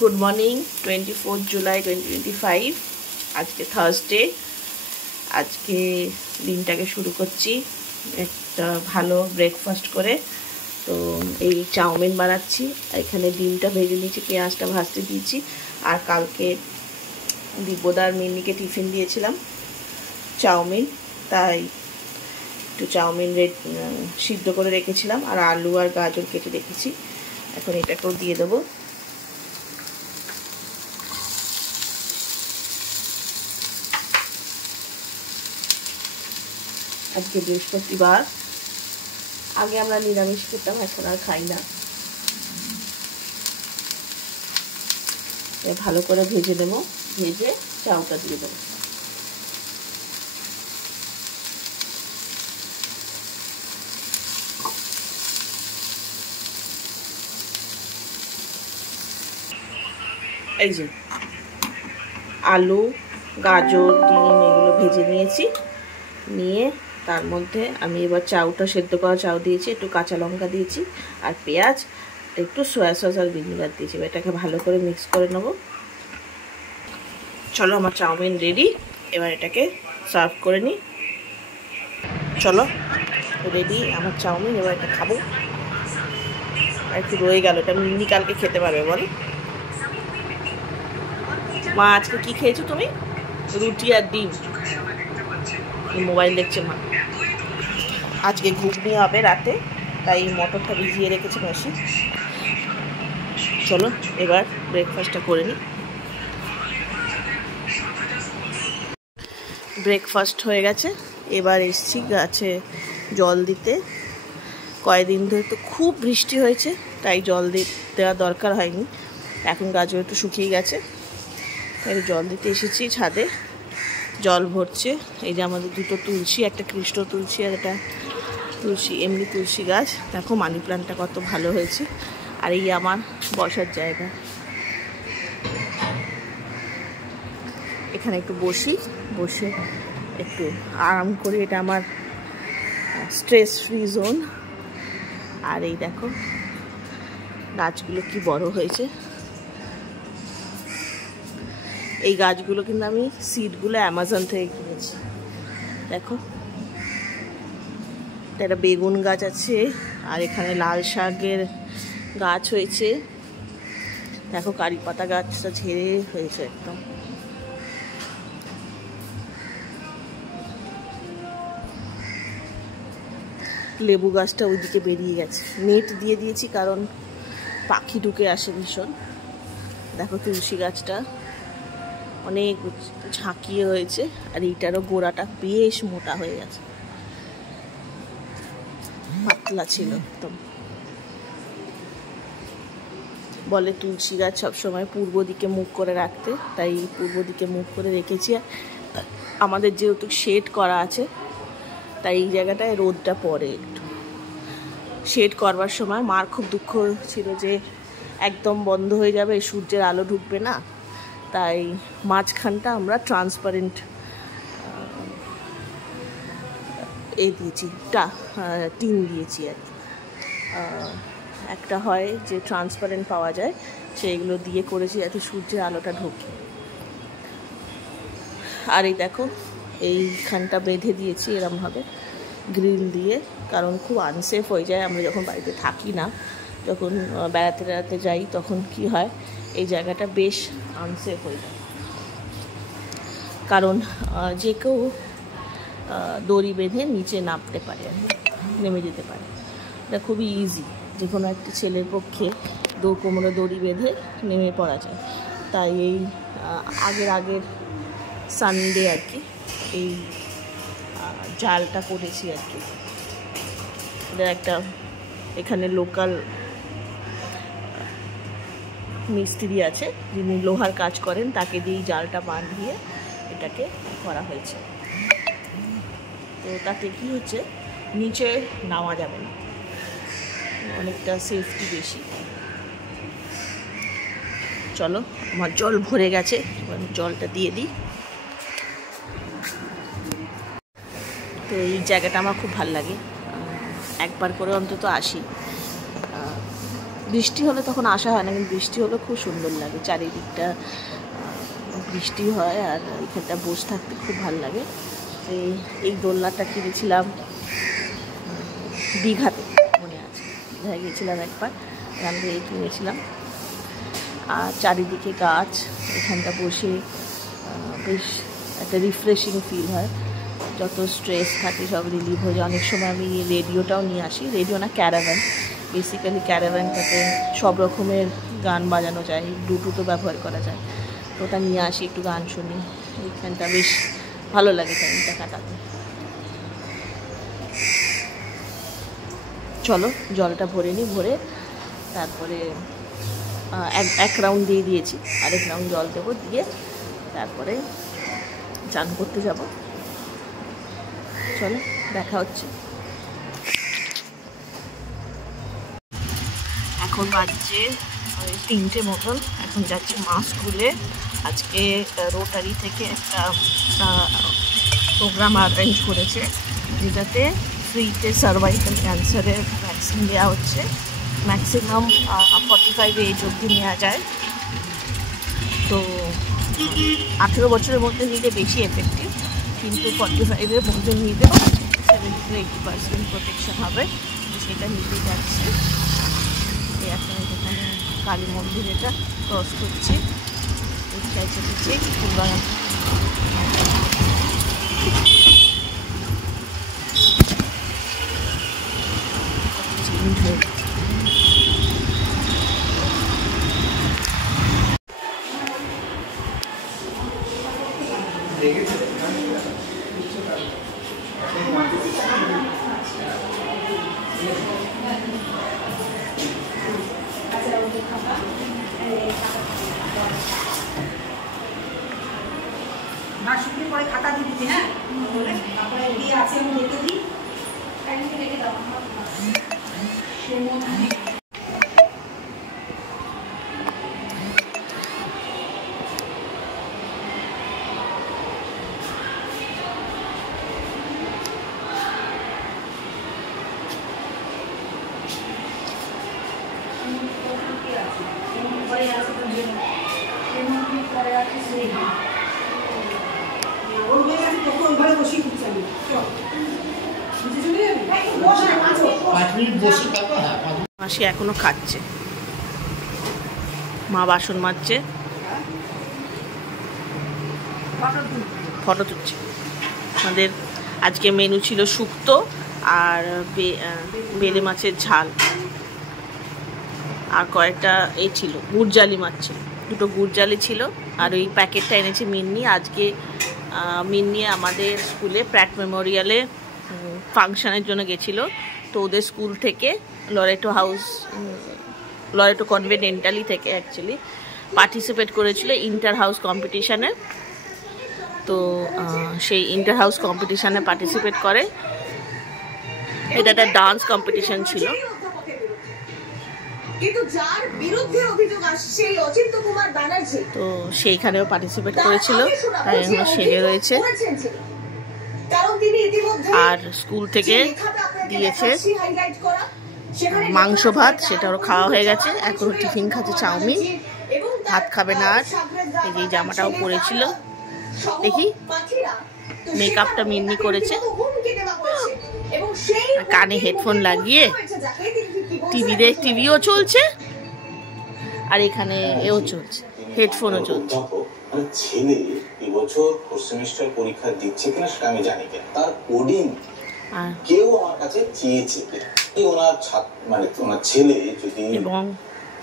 Good morning 24 जुलाई 2025 आज के थार्सडे। आज के दिनटाके शुरू करছি একটা ভালো ব্রেকফাস্ট করে। তো এই চাউমিন বানাচ্ছি, এখানে ডিমটা ভেজে নিয়েছি, পেঁয়াজটা ভাজতে দিয়েছি। আর কালকে দিব্যদার মিনিকে টিফিন দিয়েছিলাম চাউমিন, তাই একটু চাউমিন সিদ্ধ করে রেখেছিলাম আর আলু আর গাজর কেটে রেখেছি। এখন এটাকেও দিয়ে দেবো। আজকে বৃহস্পতিবার, আগে আমরা নিরামিষ খেতাম, এখন আর খাই না। ভালো করে ভেজে নেব, ভেজে চাউটা দিয়ে দেবো। এই যে আলু গাজর ডিম এগুলো ভেজে নিয়েছি, নিয়ে তার মধ্যে আমি এবার চাউটা সেদ্ধ করা চাউ দিয়েছি, একটু কাঁচা লঙ্কা দিয়েছি আর পেঁয়াজ, একটু সয়া সস আর ভিনিগার দিয়েছি। এটাকে ভালো করে মিক্স করে নেব। চলো আমার চাউমিন রেডি, এবার এটাকে সার্ভ করে নিই। চলো রেডি আমার চাউমিন, এবার এটা খাবো। আর একটু রয়ে গেল, এটা মিনি কালকে খেতে পারবে। বলো মা আজকে কি খেয়েছো তুমি? রুটি আর ডিম। মোবাইল দেখছে মা। আজকে ঘুগনি হবে রাতে, তাই মটরটা ভিজিয়ে রেখেছে মাসি। চলো এবার ব্রেকফাস্টটা করে নিই। ব্রেকফাস্ট হয়ে গেছে, এবার এসছি গাছে জল দিতে। কয়েকদিন ধরে তো খুব বৃষ্টি হয়েছে, তাই জল দেওয়া দরকার হয়নি। এখন গাছগুলো একটু শুকিয়ে গেছে, তাই জল দিতে এসেছি ছাদে। জল ভরছে। এই যে আমাদের দুটো তুলসী, একটা কৃষ্ণ তুলসী আর একটা তুলসী এমনি তুলসী গাছ। দেখো মানি প্ল্যান্টটা কত ভালো হয়েছে। আর এই আমার বসার জায়গা, এখানে একটু বসে একটু আরাম করি। এটা আমার স্ট্রেস ফ্রি জোন। আর এই দেখো গাছগুলো কি বড় হয়েছে। এই গাছগুলো কিন্তু আমি সিডগুলো অ্যামাজন থেকে কিনেছি। দেখো একটা বেগুন গাছ আছে, আর এখানে লাল শাকের গাছ হয়েছে। দেখো কারি পাতা গাছটা ঝেড়ে হয়েছে একদম। লেবু গাছটা ওইদিকে বেরিয়ে গেছে, নেট দিয়ে দিয়েছি কারণ পাখি ঢুকে আসে ভীষণ। দেখো তুলসী গাছটা অনেক ঝাঁকিয়ে হয়েছে, আর এইটারও গোড়াটা বেশ মোটা হয়ে গেছে, পাতলা ছিল একদম। বলে তুলসী গাছ সবসময় পূর্ব দিকে মুখ করে রাখতে, তাই পূর্ব দিকে মুখ করে রেখেছি। আমাদের যেহেতু শেড করা আছে, তাই এই জায়গাটায় রোদটা পড়ে একটু। শেড করবার সময় মার খুব দুঃখ ছিল যে একদম বন্ধ হয়ে যাবে, সূর্যের আলো ঢুকবে না, তাই মাঝখানটা আমরা ট্রান্সপারেন্ট দিয়েছি, টিন দিয়েছি। আর একটা হয় যে ট্রান্সপারেন্ট পাওয়া যায়, সেইগুলো দিয়ে করেছি যাতে সূর্যের আলোটা ঢোকে। আর এই দেখো এইখানটা বেঁধে দিয়েছি এরমভাবে গ্রিল দিয়ে, কারণ খুব আনসেফ হয়ে যায় আমরা যখন বাড়িতে থাকি না, যখন বেড়াতে যাই তখন কি হয়, এই জায়গাটা বেশ আনসেফ হয়ে যায়। কারণ যে কেউ দড়ি বেঁধে নিচে নামতে পারে, নেমে যেতে পারে। এটা খুবই ইজি, যে কোনো একটা ছেলের পক্ষে কোমরে দড়ি বেঁধে নেমে পড়া যায়। তাই এই আগের সানডে আর কি এই জালটা করেছি আর কি। এটা একটা এখানে লোকাল মিস্ত্রি আছে যিনি লোহার কাজ করেন, তাকে দিয়ে জালটা বাঁধিয়ে এটাকে করা হয়েছে। তো তাতে কি হচ্ছে, নিচে নামা যাবে না, অনেকটা সেফটি বেশি। চলো আমার জল ভরে গেছে, এবার জলটা দিয়ে দিই। তো এই জায়গাটা আমার খুব ভালো লাগে, একবার করে অন্তত আসি। বৃষ্টি হলে তখন আসা হয় না, কিন্তু বৃষ্টি হলে খুব সুন্দর লাগে, চারিদিকটা বৃষ্টি হয় আর এখানটা বসে থাকতে খুব ভালো লাগে। এই দোলনাটা কিনেছিলাম দীঘাতে, মনে আছে, দীঘায় গিয়েছিলাম একবার, এখান থেকে কিনেছিলাম। আর চারিদিকে গাছ, এখানটা বসে বেশ একটা রিফ্রেশিং ফিল হয়, যত স্ট্রেস থাকে সব রিলিভ হয়ে যায়। অনেক সময় আমি রেডিওটাও নিয়ে আসি, রেডিও না ক্যারাভ্যান, বেসিক্যালি ক্যারাভ্যানটাতে সব রকমের গান বাজানো যায়, ব্লুটুথও ব্যবহার করা যায়, তো ওটা নিয়ে আসি, একটু গান শুনি, এইখানটা বেশ ভালো লাগে টাইমটা কাটাতে। চলো জলটা ভরে নিই, ভরে তারপরে এক রাউন্ড দিয়ে দিয়েছি, আরেক রাউন্ড জল দেবো, দিয়ে তারপরে চান করতে যাব। চলো দেখা হচ্ছে। এখন বাজছে 3টে মতন, এখন যাচ্ছি মা স্কুলে। আজকে রোটারি থেকে একটা প্রোগ্রাম অ্যারেঞ্জ করেছে, যেটাতে ফ্রিতে সার্ভাইকাল ক্যান্সারের ভ্যাকসিন দেওয়া হচ্ছে। ম্যাক্সিমাম 45 এজ অবধি নেওয়া যায়, তো 18 বছরের মধ্যে নিলে বেশি এফেক্টিভ, কিন্তু 45-এর মধ্যে নিলে 70-80% প্রোটেকশন হবে, তো সেটা নিতে যাচ্ছে। এখন এখানে কালী মন্দির, এটা ক্রস করছি, চাইছে দিচ্ছি ফুলবাগান। পরে খাতা দিয়ে দিচ্ছি, হ্যাঁ, তারপরে দিয়ে আছে আমি রেখে দিই, রেখে দাও। মাসি এখনো খাচ্ছে, মা বাসন মাজছে, ফটো তুলছে। আমাদের আজকে মেনু ছিল শুক্তো আর বেলে মাছের ঝাল, আর কয়েকটা এই ছিল গুড়জালি মাছ ছিল, 2টো গুড়জালি ছিল, আর ওই প্যাকেটটা এনেছে মিন্নি। আজকে মিন্নি আমাদের স্কুলে প্র্যাট মেমোরিয়ালে ফাংশানের জন্য গেছিলো, তো ওদের স্কুল থেকে লরেটো কনভেন্টালি থেকে অ্যাকচুয়ালি পার্টিসিপেট করেছিল ইন্টার হাউস কম্পিটিশানে। তো সেই ইন্টার হাউস কম্পিটিশানে পার্টিসিপেট করে, এটা একটা ডান্স কম্পিটিশান ছিল, তো সেইখানেও পার্টিসিপেট করেছিল, তাই এখন সেরে রয়েছে। আর স্কুল থেকে দিয়েছে মাংস ভাত, সেটা ওর খাওয়া হয়ে গেছে, এখন টিফিন খাচ্ছে চাউমিন, ভাত খাবে না। আর এই যে জামাটাও পরেছিল, দেখি মেকআপটা মিন্নি করেছে, কানে হেডফোন লাগিয়ে টিভিও চলছে, আর এখানে এও চলছে, হেডফোনও চলছে। ছেলে এবছর ফার্স্ট সেমিস্টার পরীক্ষা দিচ্ছে কিনা সেটা আমি জানি না, তার কোডিং কেউ আমার কাছে চেয়েছে, ওনার ছেলে যদি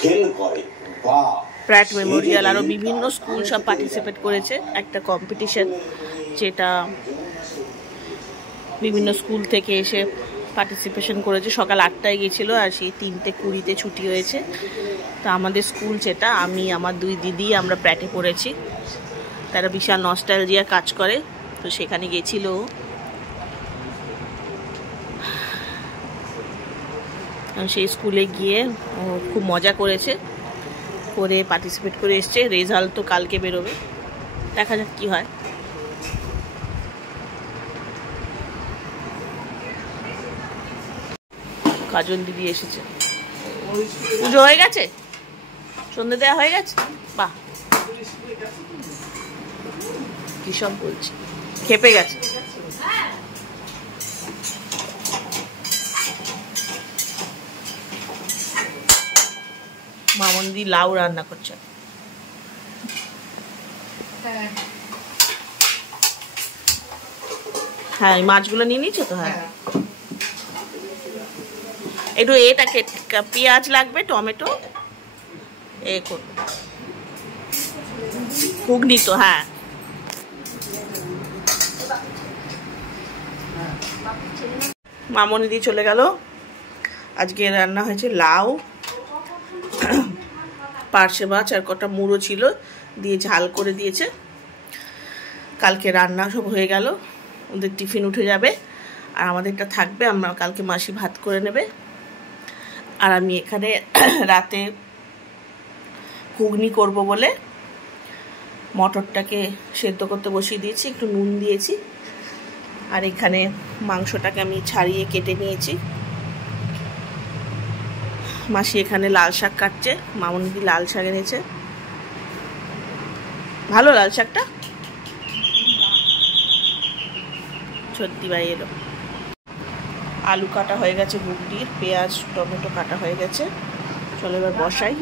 ফেল করে বা প্র্যাট মেমোরিয়াল আরও বিভিন্ন স্কুল সব পার্টিসিপেট করেছে একটা কম্পিটিশন, যেটা বিভিন্ন স্কুল থেকে এসে পার্টিসিপেশন করেছে। সকাল 8টায় গেছিলো, আর সেই 3:20 ছুটি হয়েছে। তো আমাদের স্কুল যেটা, আমি আমার 2 দিদি আমরা প্র্যাটে পড়েছি, তারা বিশাল নস্টালজিয়া কাজ করে, তো সেখানে গেছিল। সেই স্কুলে গিয়ে ও খুব মজা করেছে, করে পার্টিসিপেট করে এসছে। রেজাল্ট তো কালকে বেরোবে, দেখা যাক কি হয়। কাজল দিদি এসেছে, পুজো হয়ে গেছে, সন্ধে দেওয়া হয়ে গেছে। বাহ, কি সব বলছি, খেপে গেছে। মামনি লাউ রান্না করছে। হ্যাঁ, এই মাছগুলো নিয়ে নিয়েছো তো? হ্যাঁ, একটু এটাকে পেঁয়াজ লাগবে, টমেটো, এ করবো ঘুগনি তো। হ্যাঁ, মামনি দিয়ে চলে গেল। আজকে রান্না হয়েছে লাউ, পার্শে মাছ আর কটা মুড়ো ছিল, দিয়ে ঝাল করে দিয়েছে। কালকে রান্না সব হয়ে গেল, ওদের টিফিন উঠে যাবে, আর আমাদেরটা থাকবে, আমরা কালকে মাসি ভাত করে নেবে। আর আমি এখানে রাতে ঘুগনি করব বলে মটরটাকে সেদ্ধ করতে বসিয়ে দিয়েছি, একটু নুন দিয়েছি। আর এখানে মাংসটাকে আমি ছাড়িয়ে কেটে নিয়েছি। মাসি এখানে লাল শাক কাটছে, মামনি কি লাল শাক এনেছে, ভালো লাল শাকটা। সত্যি ভাই এলো। আলু কাটা হয়ে গেছে ঘুগনির, পেঁয়াজ টমেটো কাটা হয়ে গেছে। চলো এবার বসাই।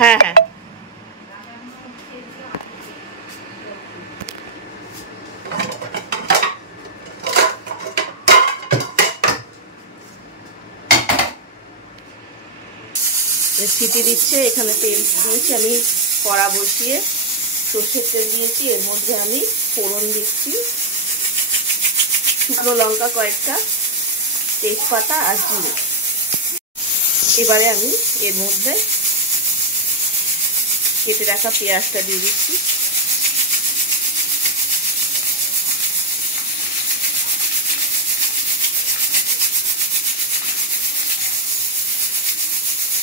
হ্যাঁ হ্যাঁ, সিটি দিচ্ছে। এখানে তেল দিয়েছি আমি, কড়া বসিয়ে সর্ষের তেল দিয়েছি। এর মধ্যে আমি ফোড়ন দিচ্ছি, শুকনো লঙ্কা কয়েকটা, তেজপাতা আর জিরে। এবারে আমি এর মধ্যে কেটে রাখা পেঁয়াজটা দিয়ে দিচ্ছি।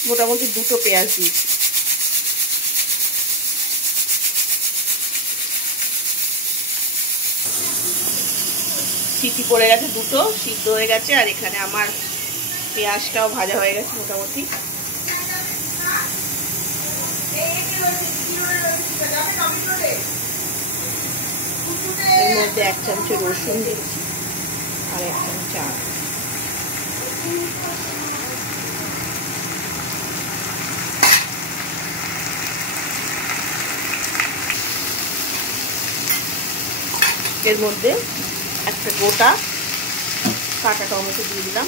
মোটামুটি দুটো পেঁয়াজ দিয়েছি। সিটি পড়ে গেছে, দুটো সিদ্ধ হয়ে গেছে। আর এখানে আমার পেঁয়াজটাও ভাজা হয়ে গেছে মোটামুটি। এর মধ্যে 1 চামচ রসুন দিচ্ছি আর 1 চামচ আদা। এর মধ্যে একটা গোটা কাটা টমেটো দিয়ে দিলাম।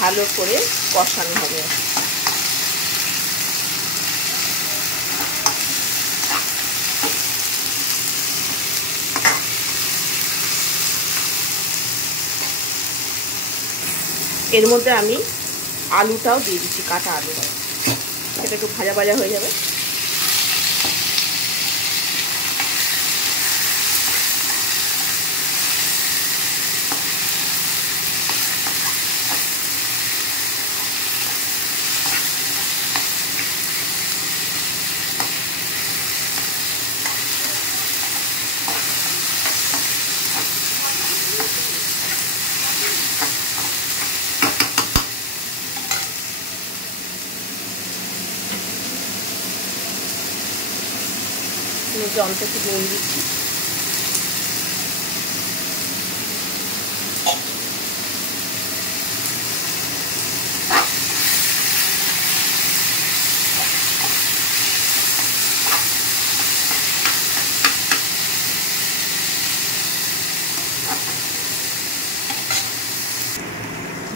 ভালো করে কষানো হবে। এর মধ্যে আমি আলুটাও দিয়ে দিচ্ছি, কাটা আলুটা, সেটা একটু ভাজা ভাজা হয়ে যাবে। জলটা একটু নুন দিচ্ছি।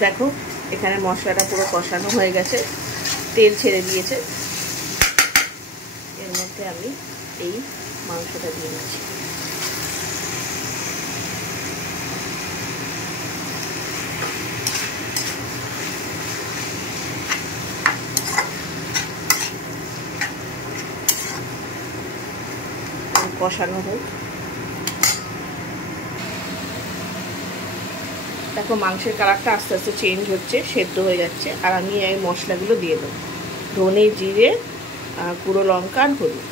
দেখো এখানে মশলাটা পুরো কষানো হয়ে গেছে, তেল ছেড়ে দিয়েছে। এর মধ্যে আমি এই মাংসটা দিয়ে দিচ্ছি। কষানো হোক। দেখো মাংসের কালারটা আস্তে আস্তে চেঞ্জ হচ্ছে, সেদ্ধ হয়ে যাচ্ছে। আর আমি এই মশলাগুলো দিয়ে দেবো, ধনে জিরে গুঁড়ো লঙ্কা আর হলুদ।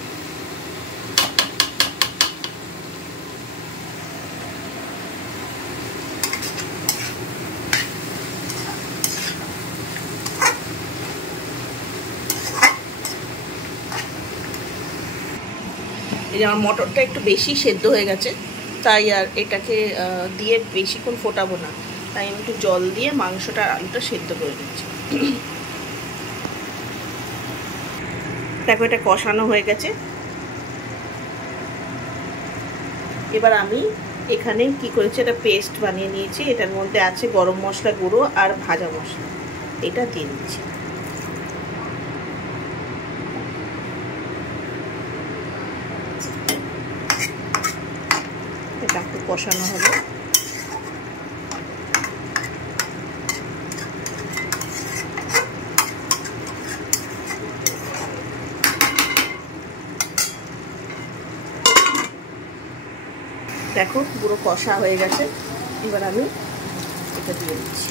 যে আমার মটরটা একটু বেশি সেদ্ধ হয়ে গেছে, তাই আর এটাকে দিয়ে বেশিক্ষণ ফোটাবো না, তাই আমি একটু জল দিয়ে মাংসটা আলুটা সেদ্ধ করে দিচ্ছি। দেখো এটা কষানো হয়ে গেছে। এবার আমি এখানে কি করেছি, এটা পেস্ট বানিয়ে নিয়েছি, এটার মধ্যে আছে গরম মশলা গুঁড়ো আর ভাজা মশলা, এটা দিয়ে দিচ্ছি। এটা একটু কষানো হবে। দেখো পুরো কষা হয়ে গেছে, এবার আমি এটা দিয়ে দিচ্ছি।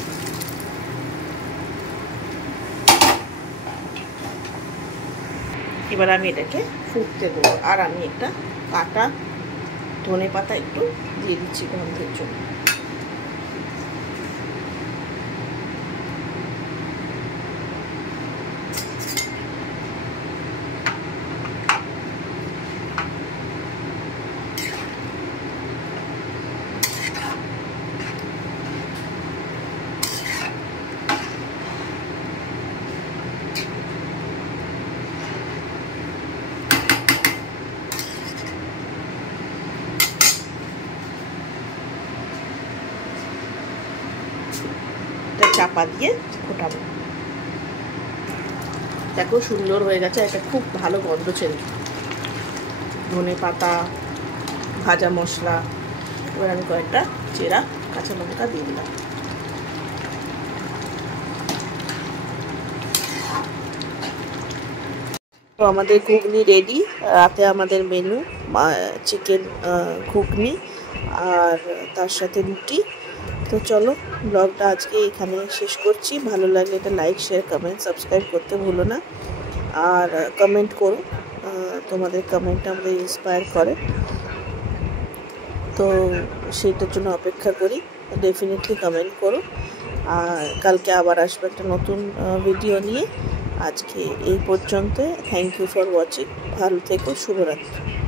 এবার আমি এটাকে ফুটতে দেবো, আর আমি একটা কাটা ধনে পাতা একটু দিয়ে দিচ্ছি গন্ধের জন্য। চাপা দিয়ে ফোটাবো। দেখো সুন্দর হয়ে গেছে, এটা খুব ভালো গন্ধ ছিল, ধনে পাতা, ভাজা মশলা। এবার আমি কয়েকটা চেরা কাঁচা লঙ্কা দিয়ে দিলাম। তো আমাদের ঘুগনি রেডি। রাতে আমাদের মেনু চিকেন ঘুগনি আর তার সাথে রুটি। তো চলো ব্লগটা আজকে এখানে শেষ করছি। ভালো লাগলে এটা লাইক, শেয়ার, কমেন্ট, সাবস্ক্রাইব করতে ভুলো না। আর কমেন্ট করো, তোমাদের কমেন্টটা আমাদের ইন্সপায়ার করে, তো সেটার জন্য অপেক্ষা করি। ডেফিনেটলি কমেন্ট করো। আর কালকে আবার আসবে একটা নতুন ভিডিও নিয়ে। আজকে এই পর্যন্ত। Thank you for watching. ভালো থেকো, শুভরাত্রি।